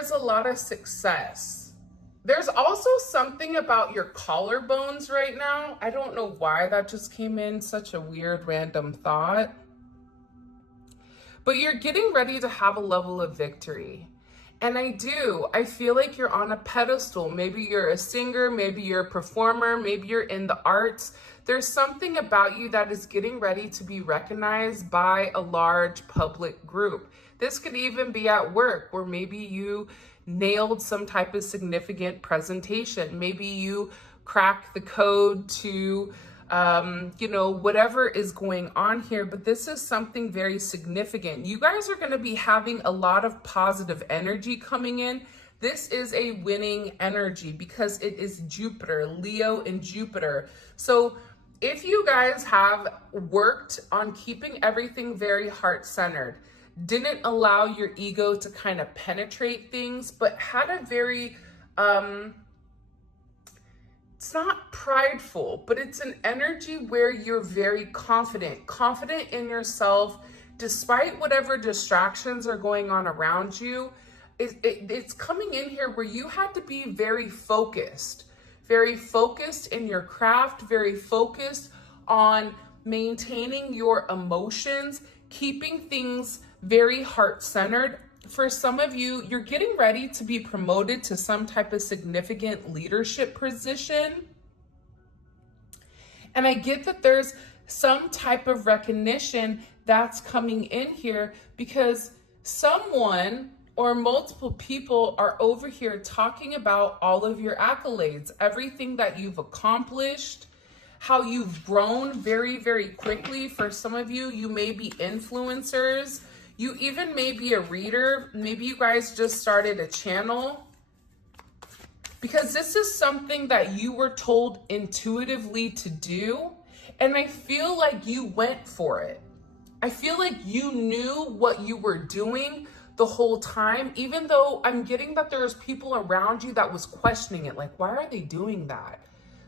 there's a lot of success. There's also something about your collarbones right now. I don't know why that just came in, such a weird random thought. But you're getting ready to have a level of victory. And I feel like you're on a pedestal. Maybe you're a singer, maybe you're a performer, maybe you're in the arts. There's something about you that is getting ready to be recognized by a large public group. This could even be at work, where maybe you nailed some type of significant presentation. Maybe you cracked the code to whatever is going on here, but this is something very significant. You guys are going to be having a lot of positive energy coming in. This is a winning energy because it is Jupiter, Leo and Jupiter. So if you guys have worked on keeping everything very heart-centered, didn't allow your ego to kind of penetrate things, but had a very, it's not prideful, but it's an energy where you're very confident in yourself, despite whatever distractions are going on around you. It's coming in here where you had to be very focused in your craft, very focused on maintaining your emotions, keeping things very heart-centered. For some of you, you're getting ready to be promoted to some type of significant leadership position. And I get that there's some type of recognition that's coming in here because someone or multiple people are over here talking about all of your accolades, everything that you've accomplished, how you've grown very, very quickly. For some of you, you may be influencers. You even may be a reader. Maybe you guys just started a channel, because this is something that you were told intuitively to do. And I feel like you went for it. I feel like you knew what you were doing the whole time, even though I'm getting that there was people around you that was questioning it. Like, why are they doing that?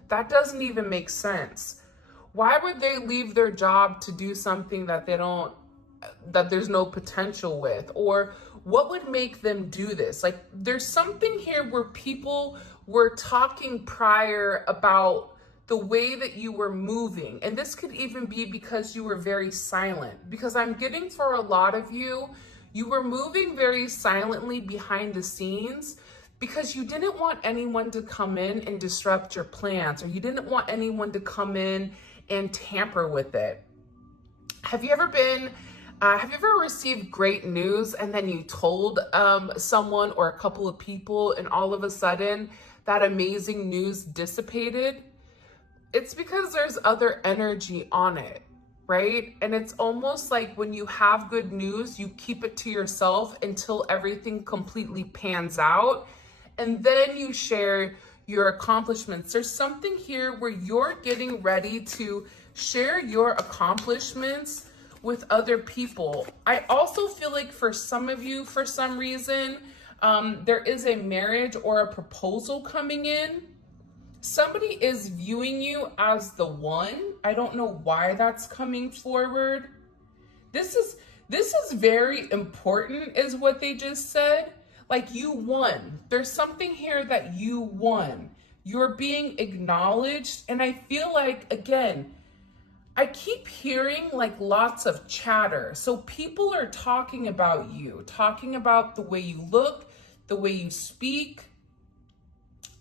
That doesn't even make sense. Why would they leave their job to do something that that there's no potential with? Or what would make them do this? Like, there's something here where people were talking prior about the way that you were moving. And this could even be because you were very silent. Because I'm getting, for a lot of you, you were moving very silently behind the scenes because you didn't want anyone to come in and disrupt your plans, or you didn't want anyone to come in and tamper with it. Have you ever received great news and then you told someone or a couple of people, and all of a sudden that amazing news dissipated? It's because there's other energy on it, right? And it's almost like when you have good news, you keep it to yourself until everything completely pans out, and then you share your accomplishments. There's something here where you're getting ready to share your accomplishments with other people. I also feel like for some of you, for some reason, there is a marriage or a proposal coming in. Somebody is viewing you as the one. I don't know why that's coming forward. This is very important, is what they just said. Like, you won. There's something here that you won. You're being acknowledged. And I feel like, again, I keep hearing like lots of chatter. So people are talking about you, talking about the way you look, the way you speak,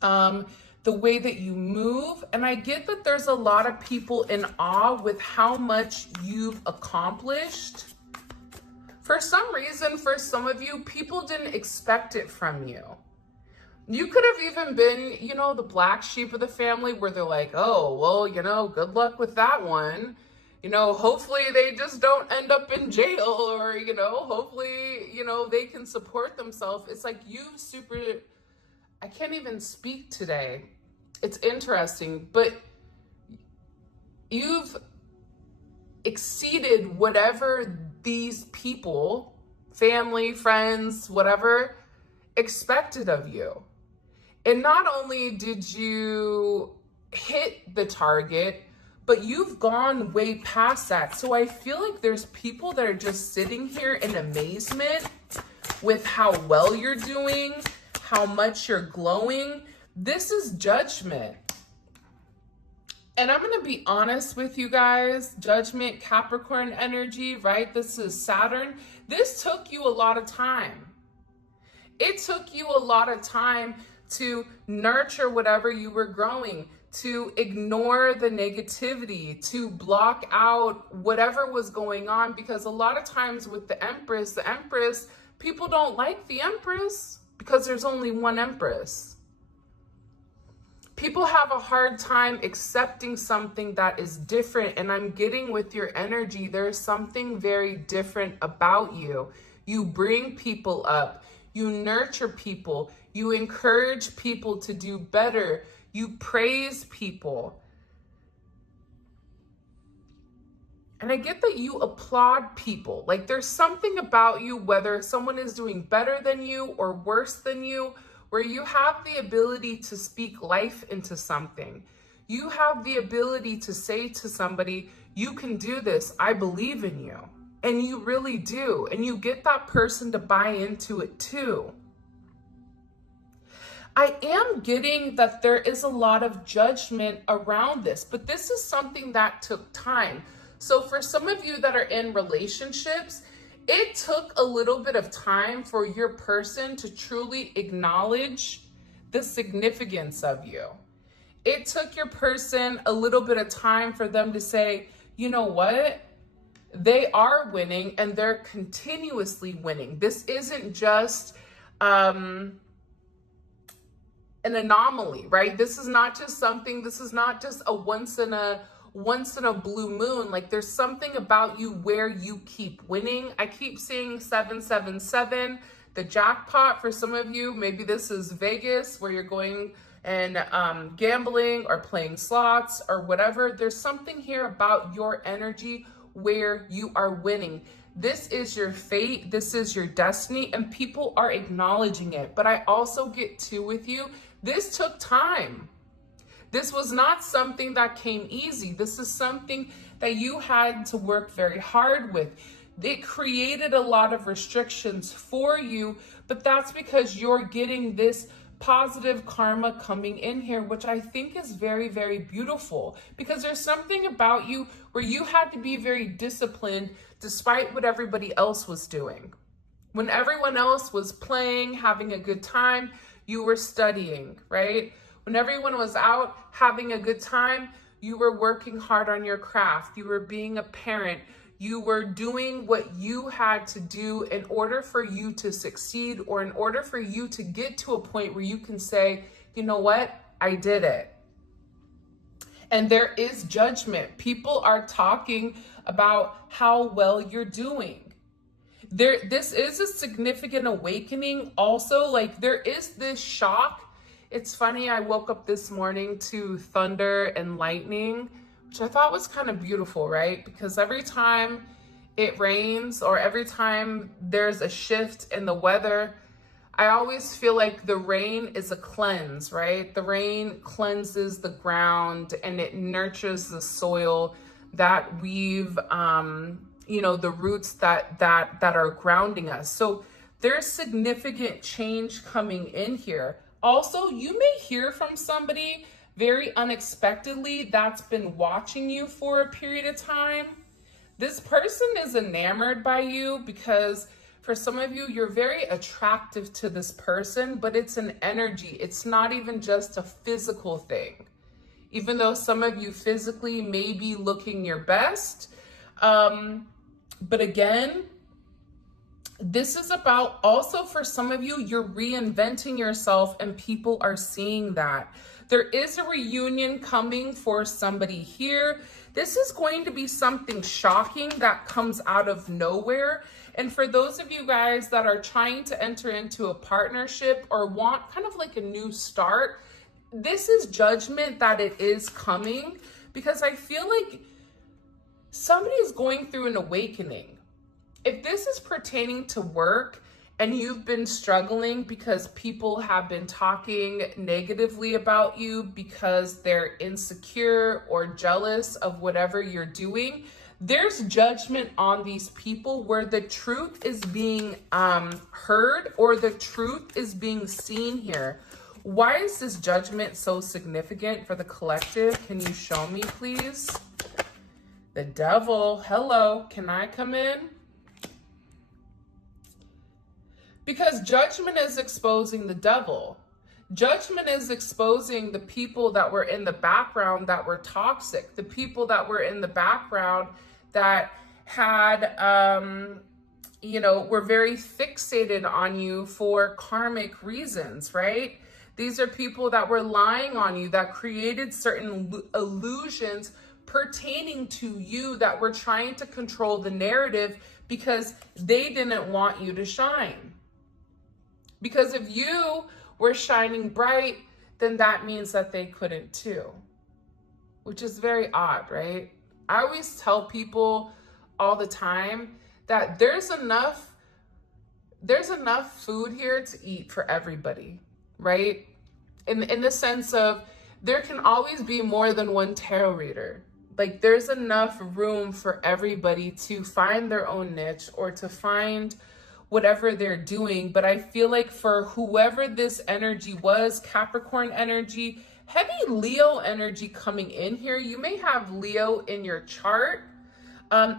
the way that you move. And I get that there's a lot of people in awe with how much you've accomplished. For some reason, for some of you, people didn't expect it from you. You could have even been, the black sheep of the family, where they're like, oh, well, good luck with that one. Hopefully they just don't end up in jail, or, hopefully, they can support themselves. It's like I can't even speak today. It's interesting, but you've exceeded whatever these people, family, friends, whatever, expected of you. And not only did you hit the target, but you've gone way past that. So I feel like there's people that are just sitting here in amazement with how well you're doing, how much you're glowing. This is judgment. And I'm going to be honest with you guys, judgment, Capricorn energy, right? This is Saturn. This took you a lot of time. It took you a lot of time to nurture whatever you were growing, to ignore the negativity, to block out whatever was going on, because a lot of times with the Empress, people don't like the Empress because there's only one Empress. People have a hard time accepting something that is different, and I'm getting with your energy, there's something very different about you. You bring people up, you nurture people, you encourage people to do better, you praise people. And I get that you applaud people. Like there's something about you, whether someone is doing better than you or worse than you, where you have the ability to speak life into something. You have the ability to say to somebody, you can do this, I believe in you. And you really do. And you get that person to buy into it too. I am getting that there is a lot of judgment around this, but this is something that took time. So for some of you that are in relationships, it took a little bit of time for your person to truly acknowledge the significance of you. It took your person a little bit of time for them to say, you know what? They are winning and they're continuously winning. This isn't just an anomaly, right? This is not just a once in a blue moon. Like there's something about you where you keep winning. I keep seeing 777, the jackpot for some of you. Maybe this is Vegas where you're going and gambling or playing slots or whatever. There's something here about your energy where you are winning. This is your fate. This is your destiny, and people are acknowledging it. But I also get too with you. This took time. This was not something that came easy. This is something that you had to work very hard with. It created a lot of restrictions for you, but that's because you're getting this positive karma coming in here, which I think is very, very beautiful, because there's something about you where you had to be very disciplined despite what everybody else was doing. When everyone else was playing, having a good time, you were studying, right? When everyone was out having a good time, you were working hard on your craft. You were being a parent. You were doing what you had to do in order for you to succeed, or in order for you to get to a point where you can say, you know what, I did it. And there is judgment. People are talking about how well you're doing. This is a significant awakening. Also, like there is this shock. It's funny, I woke up this morning to thunder and lightning, which I thought was kind of beautiful, right? Because every time it rains or every time there's a shift in the weather, I always feel like the rain is a cleanse, right? The rain cleanses the ground and it nurtures the soil that we've, the roots that are grounding us. So there's significant change coming in here. Also, you may hear from somebody very unexpectedly that's been watching you for a period of time. This person is enamored by you because for some of you, you're very attractive to this person, but it's an energy. It's not even just a physical thing. Even though some of you physically may be looking your best. But again, this is about also for some of you, you're reinventing yourself and people are seeing that. There is a reunion coming for somebody here. This is going to be something shocking that comes out of nowhere. And for those of you guys that are trying to enter into a partnership or want kind of like a new start, this is judgment that it is coming, because I feel like somebody is going through an awakening. If this is pertaining to work and you've been struggling because people have been talking negatively about you because they're insecure or jealous of whatever you're doing, there's judgment on these people where the truth is being heard or the truth is being seen here. Why is this judgment so significant for the collective? Can you show me, please? The devil. Hello, can I come in? Because judgment is exposing the devil. Judgment is exposing the people that were in the background that were toxic, the people that were in the background that had, were very fixated on you for karmic reasons, right? These are people that were lying on you, that created certain illusions pertaining to you, that were trying to control the narrative because they didn't want you to shine. Because if you were shining bright, then that means that they couldn't too, which is very odd, right? I always tell people all the time that there's enough food here to eat for everybody, right? In the sense of there can always be more than one tarot reader. Like there's enough room for everybody to find their own niche or to find whatever they're doing. But I feel like for whoever this energy was, Capricorn energy, heavy Leo energy coming in here, you may have Leo in your chart.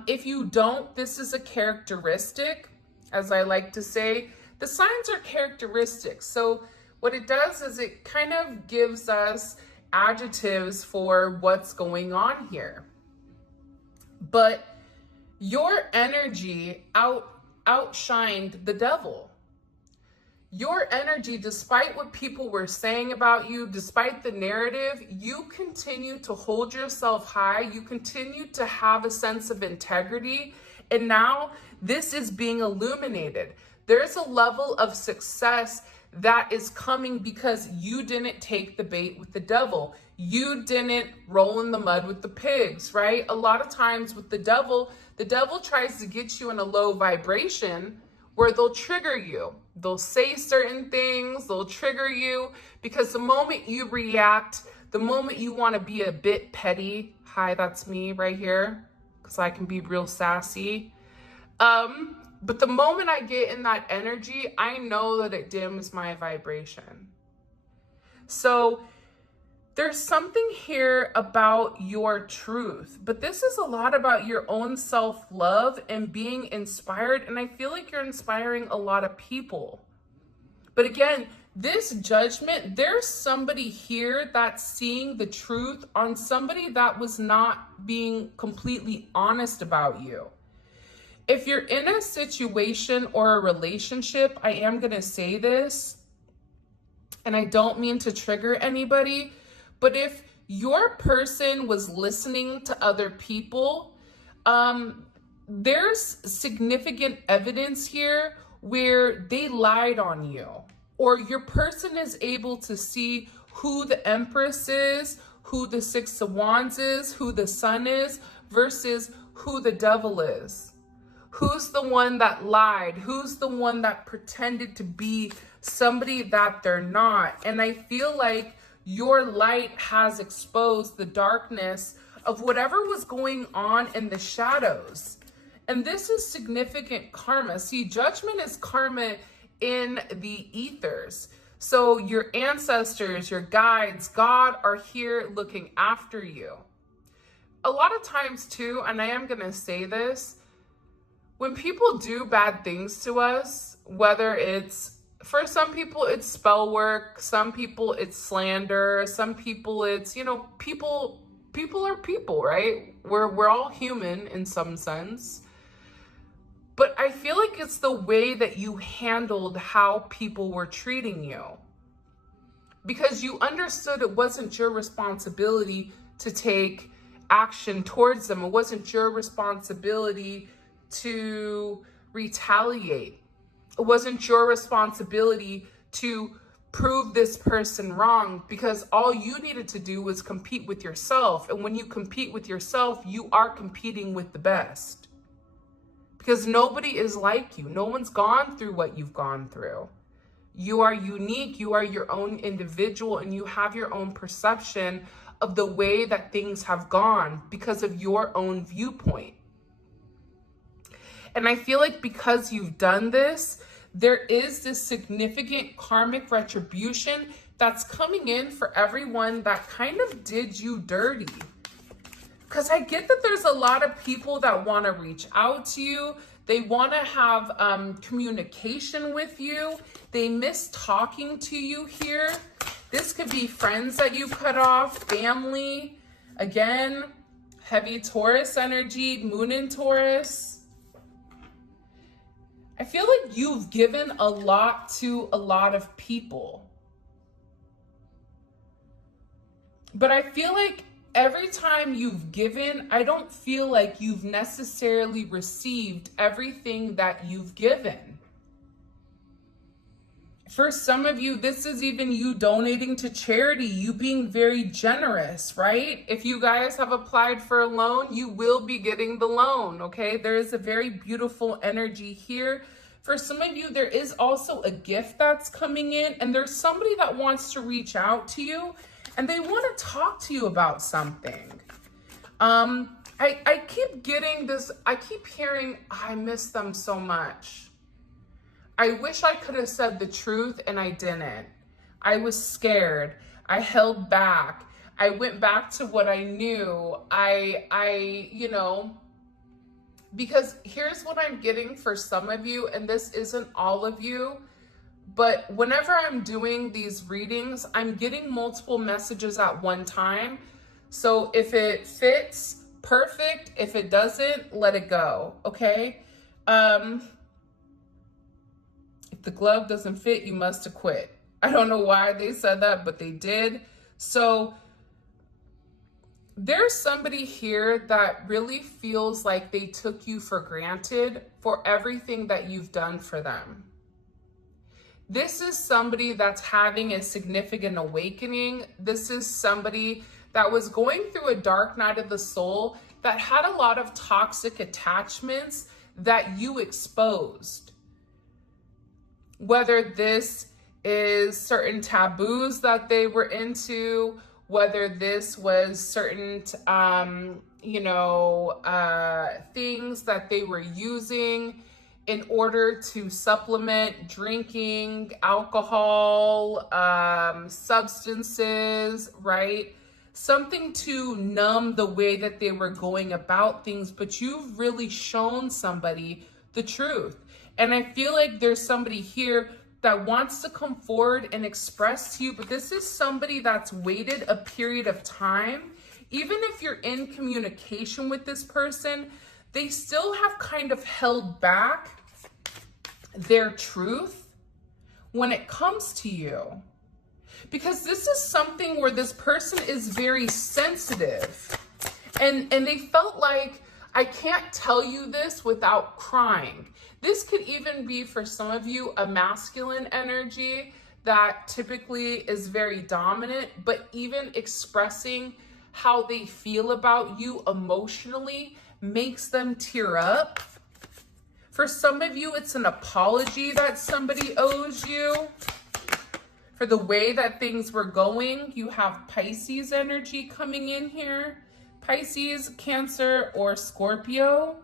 If you don't, this is a characteristic. As I like to say, the signs are characteristics. So what it does is it kind of gives us adjectives for what's going on here. But your energy outshined the devil. Your energy, despite what people were saying about you, despite the narrative, you continue to hold yourself high. You continue to have a sense of integrity. And now this is being illuminated. There's a level of success that is coming because you didn't take the bait with the devil. You didn't roll in the mud with the pigs, right? A lot of times with the devil tries to get you in a low vibration where they'll trigger you. They'll say certain things, they'll trigger you because the moment you react, the moment you want to be a bit petty, hi, that's me right here, because I can be real sassy. But the moment I get in that energy, I know that it dims my vibration. So there's something here about your truth, but this is a lot about your own self-love and being inspired. And I feel like you're inspiring a lot of people. But again, this judgment, there's somebody here that's seeing the truth on somebody that was not being completely honest about you. If you're in a situation or a relationship, I am going to say this, and I don't mean to trigger anybody, but if your person was listening to other people, there's significant evidence here where they lied on you, or your person is able to see who the Empress is, who the Six of Wands is, who the Sun is, versus who the Devil is. Who's the one that lied? Who's the one that pretended to be somebody that they're not? And I feel like your light has exposed the darkness of whatever was going on in the shadows. And this is significant karma. See, judgment is karma in the ethers. So your ancestors, your guides, God are here looking after you. A lot of times too, and I am going to say this, when people do bad things to us, whether it's, for some people it's spell work, some people it's slander, some people it's, people are people, right? We're all human in some sense. But I feel like it's the way that you handled how people were treating you. Because you understood it wasn't your responsibility to take action towards them. It wasn't your responsibility to retaliate. It wasn't your responsibility to prove this person wrong, because all you needed to do was compete with yourself. And when you compete with yourself, you are competing with the best. Because nobody is like you. No one's gone through what you've gone through. You are unique, you are your own individual, and you have your own perception of the way that things have gone because of your own viewpoint. And I feel like because you've done this, there is this significant karmic retribution that's coming in for everyone that kind of did you dirty. Because I get that there's a lot of people that want to reach out to you. They want to have communication with you. They miss talking to you here. This could be friends that you cut off, family. Again, heavy Taurus energy, moon in Taurus. I feel like you've given a lot to a lot of people. But I feel like every time you've given, I don't feel like you've necessarily received everything that you've given. For some of you, this is even you donating to charity, you being very generous, right? If you guys have applied for a loan, you will be getting the loan, okay? There is a very beautiful energy here. For some of you, there is also a gift that's coming in, and there's somebody that wants to reach out to you, and they want to talk to you about something. I keep getting this, I keep hearing, I miss them so much. I wish I could have said the truth and I didn't. I was scared. I held back. I went back to what I knew. You know, because here's what I'm getting for some of you, and this isn't all of you, but whenever I'm doing these readings, I'm getting multiple messages at one time. So if it fits, perfect. If it doesn't, let it go, okay? If the glove doesn't fit, you must have quit. I don't know why they said that, but they did. So there's somebody here that really feels like they took you for granted for everything that you've done for them. This is somebody that's having a significant awakening. This is somebody that was going through a dark night of the soul that had a lot of toxic attachments that you exposed. Whether this is certain taboos that they were into, whether this was certain, things that they were using in order to supplement drinking, alcohol, substances, right? Something to numb the way that they were going about things, but you've really shown somebody the truth. And I feel like there's somebody here that wants to come forward and express to you, but this is somebody that's waited a period of time. Even if you're in communication with this person, they still have kind of held back their truth when it comes to you. Because this is something where this person is very sensitive. And they felt like, I can't tell you this without crying. This could even be, for some of you, a masculine energy that typically is very dominant, but even expressing how they feel about you emotionally makes them tear up. For some of you, it's an apology that somebody owes you for the way that things were going. You have Pisces energy coming in here. Pisces, Cancer, or Scorpio.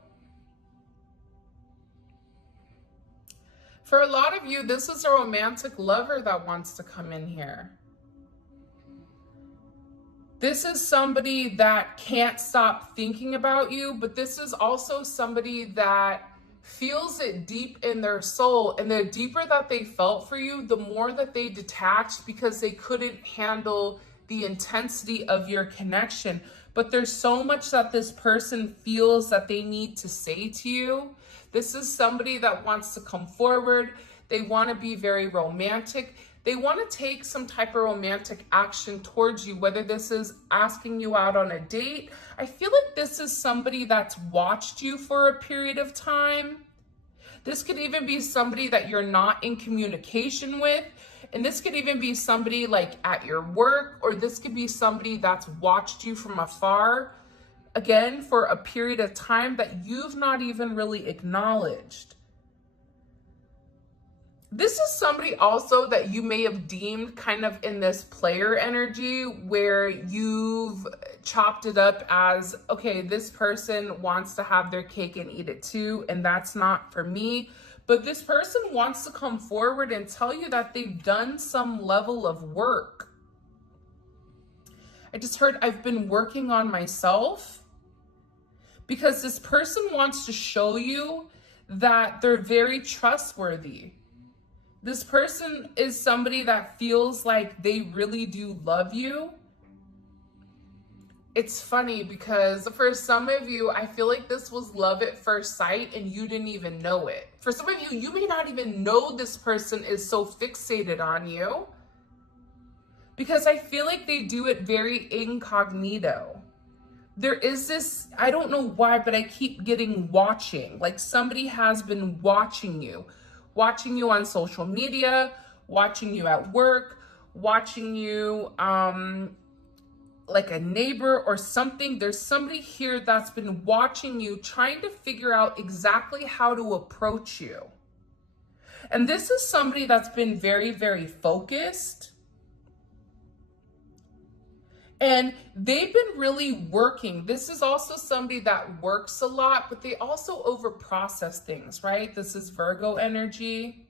For a lot of you, this is a romantic lover that wants to come in here. This is somebody that can't stop thinking about you, but this is also somebody that feels it deep in their soul. And the deeper that they felt for you, the more that they detached because they couldn't handle the intensity of your connection. But there's so much that this person feels that they need to say to you. This is somebody that wants to come forward. They want to be very romantic. They want to take some type of romantic action towards you, whether this is asking you out on a date. I feel like this is somebody that's watched you for a period of time. This could even be somebody that you're not in communication with. And this could even be somebody like at your work, or this could be somebody that's watched you from afar, again, for a period of time that you've not even really acknowledged. This is somebody also that you may have deemed kind of in this player energy where you've chopped it up as, okay, this person wants to have their cake and eat it too, and that's not for me. But this person wants to come forward and tell you that they've done some level of work. I just heard, I've been working on myself, because this person wants to show you that they're very trustworthy. This person is somebody that feels like they really do love you. It's funny because for some of you, I feel like this was love at first sight and you didn't even know it. For some of you, you may not even know this person is so fixated on you, because I feel like they do it very incognito. There is this, I don't know why, but I keep getting watching. Like somebody has been watching you on social media, watching you at work, watching you like a neighbor or something. There's somebody here that's been watching you, trying to figure out exactly how to approach you. And this is somebody that's been very, very focused. And they've been really working. This is also somebody that works a lot, but they also overprocess things, right? This is Virgo energy.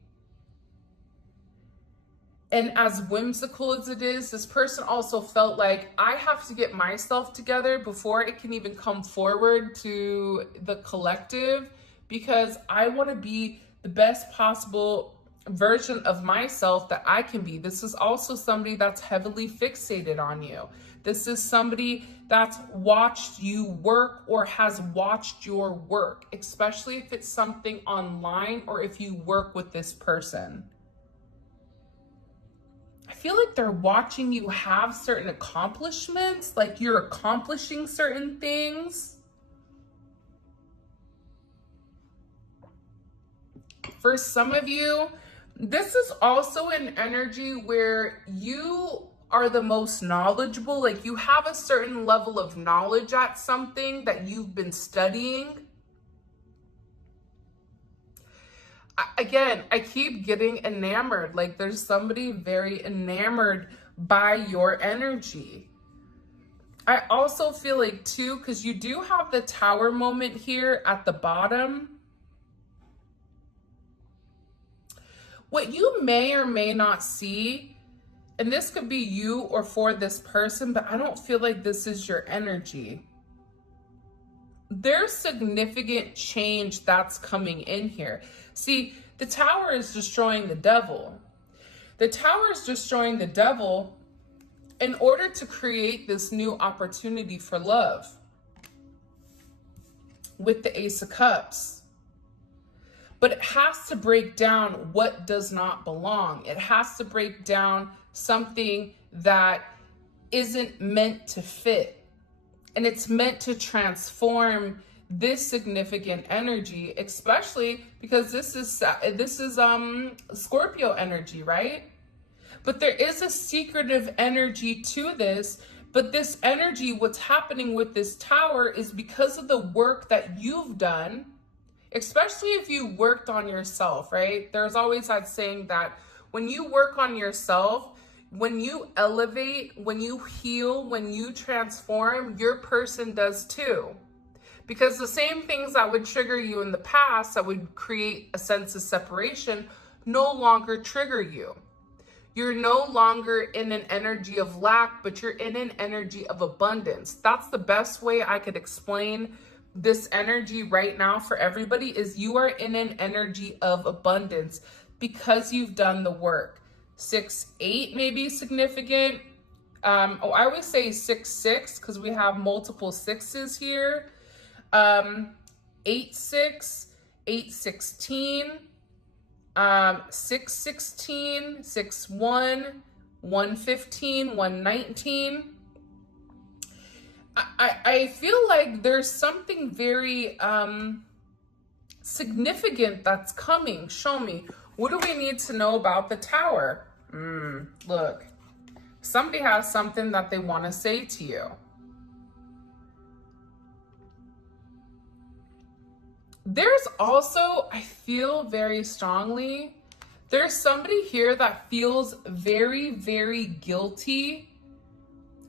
And as whimsical as it is, this person also felt like, I have to get myself together before it can even come forward to the collective, because I want to be the best possible version of myself that I can be. This is also somebody that's heavily fixated on you. This is somebody that's watched you work or has watched your work, especially if it's something online or if you work with this person. I feel like they're watching you have certain accomplishments, like you're accomplishing certain things. For some of you, this is also an energy where you are the most knowledgeable, like you have a certain level of knowledge at something that you've been studying. Again, I keep getting enamored, like there's somebody very enamored by your energy. I also feel like too, because you do have the Tower moment here at the bottom. What you may or may not see, and this could be you or for this person, but I don't feel like this is your energy. There's significant change that's coming in here. See, the Tower is destroying the devil. The Tower is destroying the devil in order to create this new opportunity for love with the Ace of Cups. But it has to break down what does not belong. It has to break down something that isn't meant to fit. And it's meant to transform this significant energy, especially because this is Scorpio energy, right? But there is a secretive energy to this. But this energy, what's happening with this Tower is because of the work that you've done, especially if you worked on yourself, right? There's always that saying that when you work on yourself, when you elevate, when you heal, when you transform, your person does too. Because the same things that would trigger you in the past, that would create a sense of separation, no longer trigger you. You're no longer in an energy of lack, but you're in an energy of abundance. That's the best way I could explain this energy right now for everybody, is you are in an energy of abundance because you've done the work. 6-8 may be significant. I always say 6-6 because we have multiple sixes here. 8-6, 8-16, 6-16, 6-1, 1-15, 1-19. I feel like there's something very significant that's coming. Show me. What do we need to know about the Tower? Look, somebody has something that they want to say to you. There's also, I feel very strongly There's somebody here that feels very, very guilty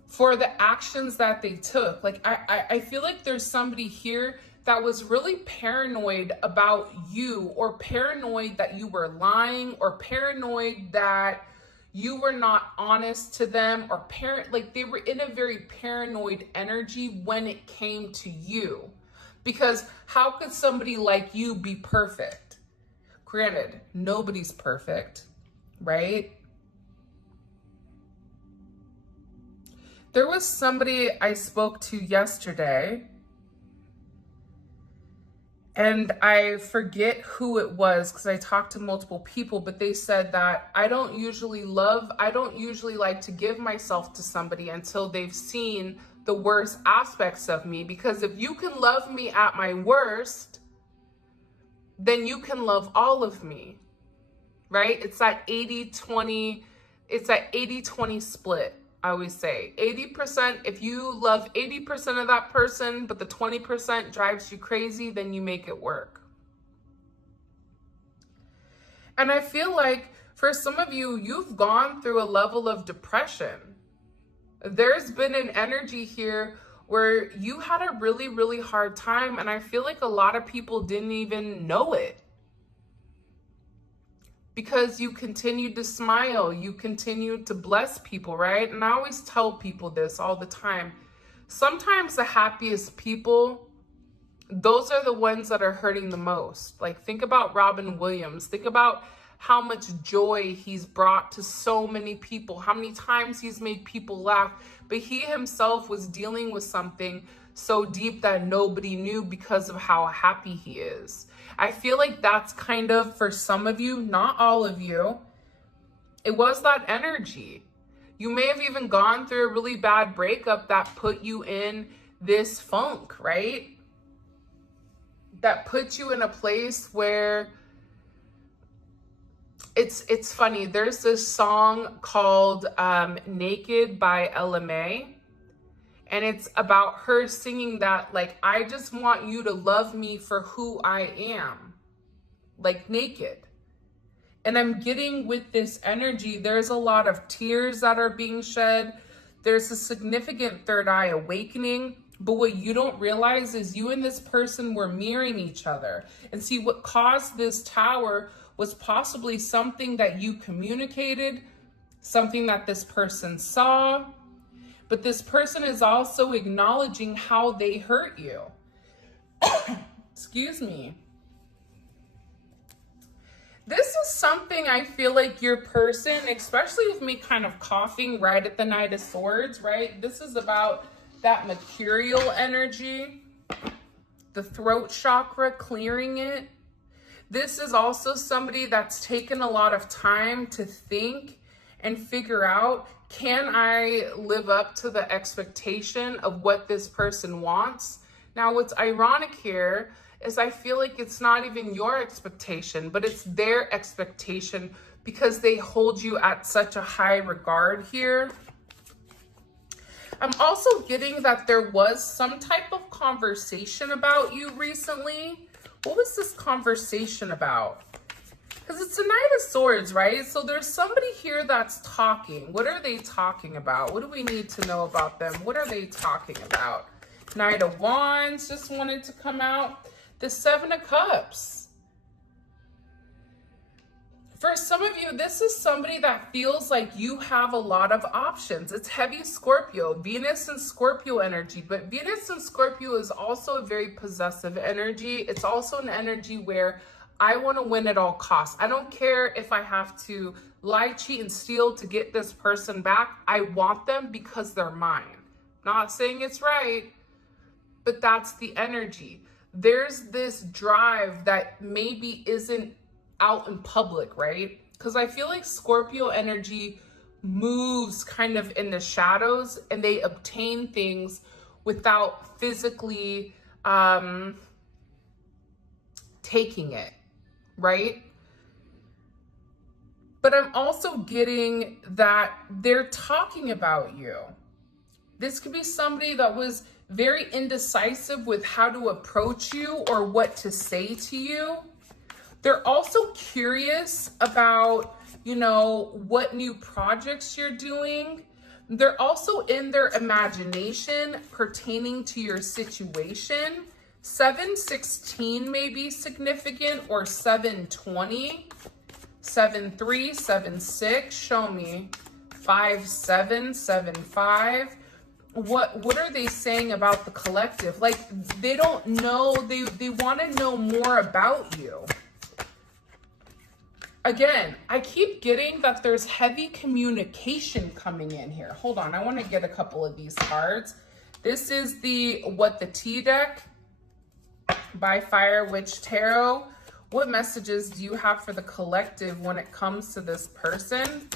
for the actions that they took. Like, I feel like there's somebody here that was really paranoid about you, or paranoid that you were lying, or paranoid that you were not honest to them, or like they were in a very paranoid energy when it came to you. Because how could somebody like you be perfect? Granted, nobody's perfect, right? There was somebody I spoke to yesterday, and I forget who it was because I talked to multiple people, but they said that I don't usually like to give myself to somebody until they've seen the worst aspects of me, because if you can love me at my worst, then you can love all of me, right? It's that 80-20, it's that 80-20 split. I always say 80%, if you love 80% of that person, but the 20% drives you crazy, then you make it work. And I feel like for some of you, you've gone through a level of depression. There's been an energy here where you had a really, really hard time, and I feel like a lot of people didn't even know it. Because you continued to smile, you continued to bless people, right? And I always tell people this all the time. Sometimes the happiest people, those are the ones that are hurting the most. Like, think about Robin Williams. Think about how much joy he's brought to so many people, how many times he's made people laugh, but he himself was dealing with something so deep that nobody knew because of how happy he is. I feel like that's kind of, for some of you, not all of you, it was that energy. You may have even gone through a really bad breakup that put you in this funk, right? That put you in a place where it's funny. There's this song called Naked by Ella May. And it's about her singing that, like, I just want you to love me for who I am, like naked. And I'm getting with this energy, there's a lot of tears that are being shed. There's a significant third eye awakening. But what you don't realize is you and this person were mirroring each other. And see, what caused this tower was possibly something that you communicated, something that this person saw. But this person is also acknowledging how they hurt you. Excuse me. This is something I feel like your person, especially with me kind of coughing right at the Knight of Swords, right? This is about that mercurial energy, the throat chakra, clearing it. This is also somebody that's taken a lot of time to think and figure out, can I live up to the expectation of what this person wants? Now, what's ironic here is I feel like it's not even your expectation, but it's their expectation because they hold you at such a high regard here. I'm also getting that there was some type of conversation about you recently. What was this conversation about? Because it's a Knight of Swords, right? So there's somebody here that's talking. What are they talking about? What do we need to know about them? What are they talking about? Knight of Wands just wanted to come out. The Seven of Cups. For some of you, this is somebody that feels like you have a lot of options. It's heavy Scorpio, Venus and Scorpio energy. But Venus and Scorpio is also a very possessive energy. It's also an energy where I want to win at all costs. I don't care if I have to lie, cheat, and steal to get this person back. I want them because they're mine. Not saying it's right, but that's the energy. There's this drive that maybe isn't out in public, right? Because I feel like Scorpio energy moves kind of in the shadows, and they obtain things without physically taking it, right? But I'm also getting that they're talking about you. This could be somebody that was very indecisive with how to approach you or what to say to you. They're also curious about, you know, what new projects you're doing. They're also in their imagination pertaining to your situation. 716 may be significant, or 720, 73, 76, show me, 57, 75. What are they saying about the collective? Like, they don't know, they want to know more about you. Again, I keep getting that there's heavy communication coming in here. Hold on, I want to get a couple of these cards. This is the What the Tea deck by Fire Witch Tarot. What messages do you have for the collective when it comes to this person?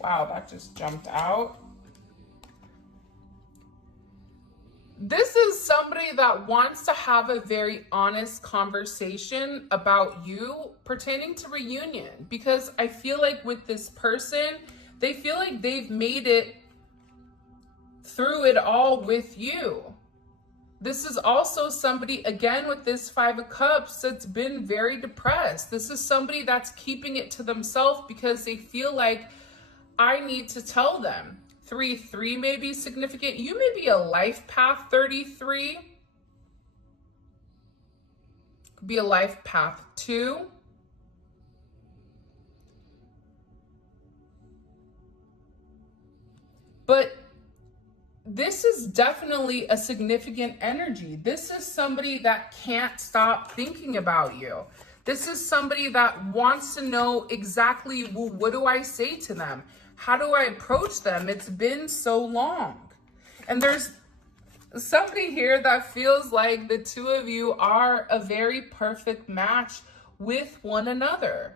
Wow, that just jumped out. This is somebody that wants to have a very honest conversation about you pertaining to reunion, because I feel like with this person, they feel like they've made it through it all with you. This is also somebody, again, with this Five of Cups, that's been very depressed. This is somebody that's keeping it to themselves because they feel like, I need to tell them. 3-3 may be significant. You may be a life path 33. Could be a life path 2. But this is definitely a significant energy. This is somebody that can't stop thinking about you. This is somebody that wants to know exactly, well, what do I say to them? How do I approach them? It's been so long. And there's somebody here that feels like the two of you are a very perfect match with one another.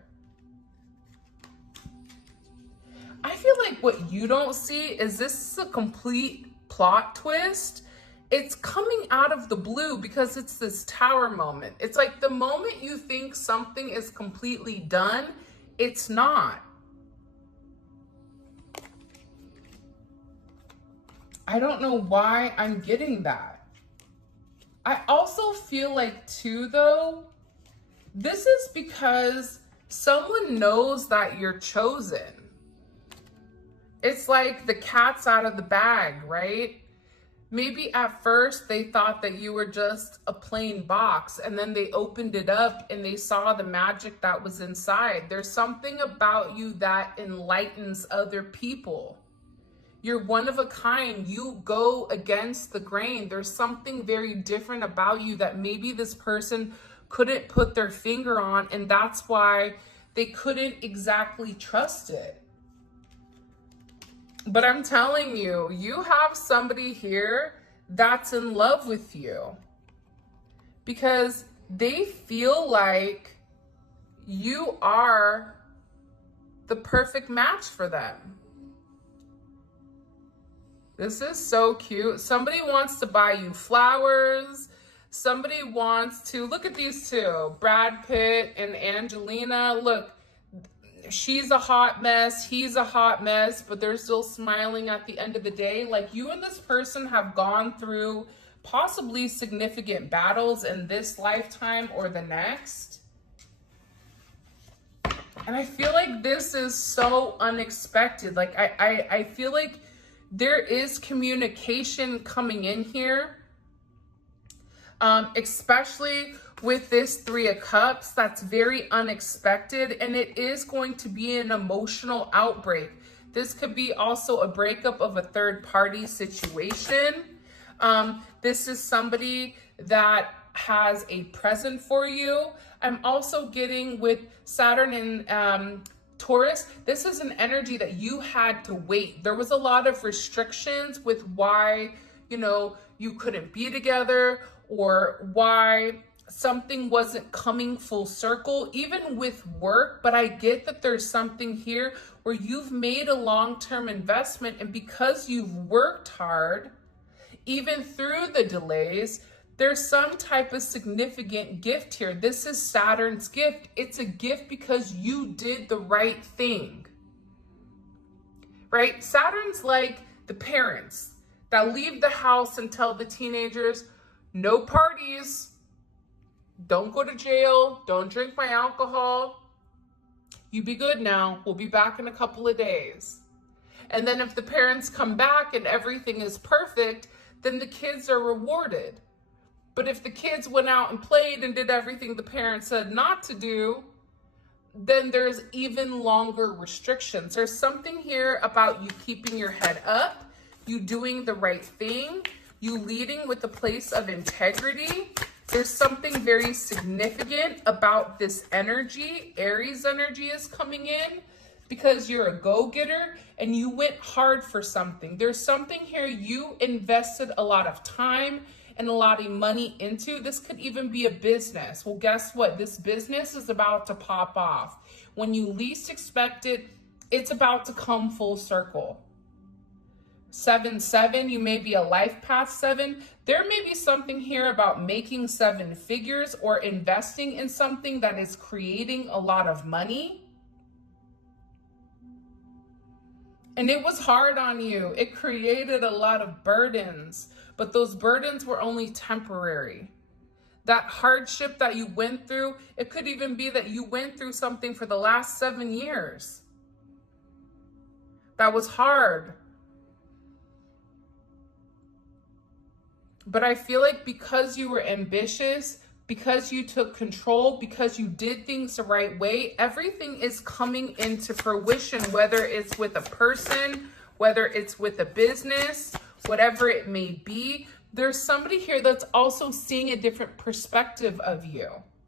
I feel like what you don't see is this is a complete plot twist. It's coming out of the blue because it's this Tower moment. It's like the moment you think something is completely done, it's not. I don't know why I'm getting that. I also feel like too, though, this is because someone knows that you're chosen. It's like the cat's out of the bag, right? Maybe at first they thought that you were just a plain box, and then they opened it up and they saw the magic that was inside. There's something about you that enlightens other people. You're one of a kind. You go against the grain. There's something very different about you that maybe this person couldn't put their finger on, and that's why they couldn't exactly trust it. But I'm telling you, you have somebody here that's in love with you because they feel like you are the perfect match for them. This is so cute. Somebody wants to buy you flowers. Somebody wants to, look at these two, Brad Pitt and Angelina. Look, she's a hot mess, he's a hot mess, but they're still smiling at the end of the day. Like, you and this person have gone through possibly significant battles in this lifetime or the next. And I feel like this is so unexpected. Like, I feel like there is communication coming in here, especially with this Three of Cups. That's very unexpected, and it is going to be an emotional outbreak. This could be also a breakup of a third party situation. This is somebody that has a present for you. I'm also getting with Saturn and Taurus, this is an energy that you had to wait. There was a lot of restrictions with why, you couldn't be together, or why something wasn't coming full circle, even with work. But I get that there's something here where you've made a long-term investment, and because you've worked hard, even through the delays, there's some type of significant gift here. This is Saturn's gift. It's a gift because you did the right thing, right? Saturn's like the parents that leave the house and tell the teenagers, no parties, Don't go to jail. Don't drink my alcohol. You be good now. We'll be back in a couple of days. And then if the parents come back and everything is perfect, then the kids are rewarded. But if the kids went out and played and did everything the parents said not to do, then there's even longer restrictions. There's something here about you keeping your head up, you doing the right thing, you leading with a place of integrity. There's something very significant about this energy. Aries energy is coming in because you're a go-getter and you went hard for something. There's something here you invested a lot of time and a lot of money into. This could even be a business. Well, guess what? This business is about to pop off. When you least expect it, it's about to come full circle. 7-7, you may be a life path 7. There may be something here about making 7 figures or investing in something that is creating a lot of money. And it was hard on you. It created a lot of burdens, but those burdens were only temporary. That hardship that you went through, it could even be that you went through something for the last 7 years. That was hard. But I feel like because you were ambitious, because you took control, because you did things the right way, everything is coming into fruition, whether it's with a person, whether it's with a business, whatever it may be. There's somebody here that's also seeing a different perspective of you.